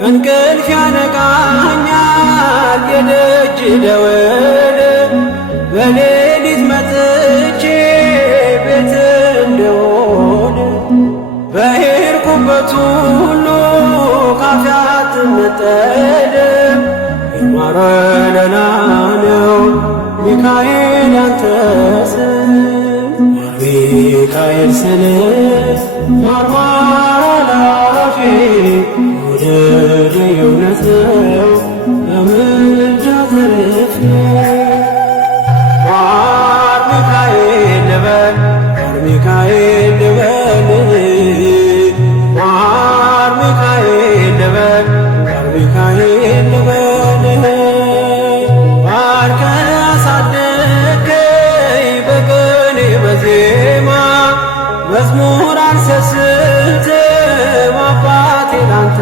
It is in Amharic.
እንቅልፍ ያነቃኛል የደጅ ደወል በሌሊት መጥቼ ቤት እንደሆን በሄድኩበት ሁሉ ካፌ አትነጠልም። የማረለና ነው ሚካኤል ያንተ ስም ሚካኤል ስል ማርማላፊ ወደደ የእውነት ነው ለምልጃ ተርፌ ማር ሚካኤል ልበል ማር ሚካኤል ልበል ማር ሚካኤል ልበል ማር ሚካኤል ልበል ባርከህ አሳደግከኝ በቅኔ በዜማ መዝሙር አልሰስትም አባቴ ላንተ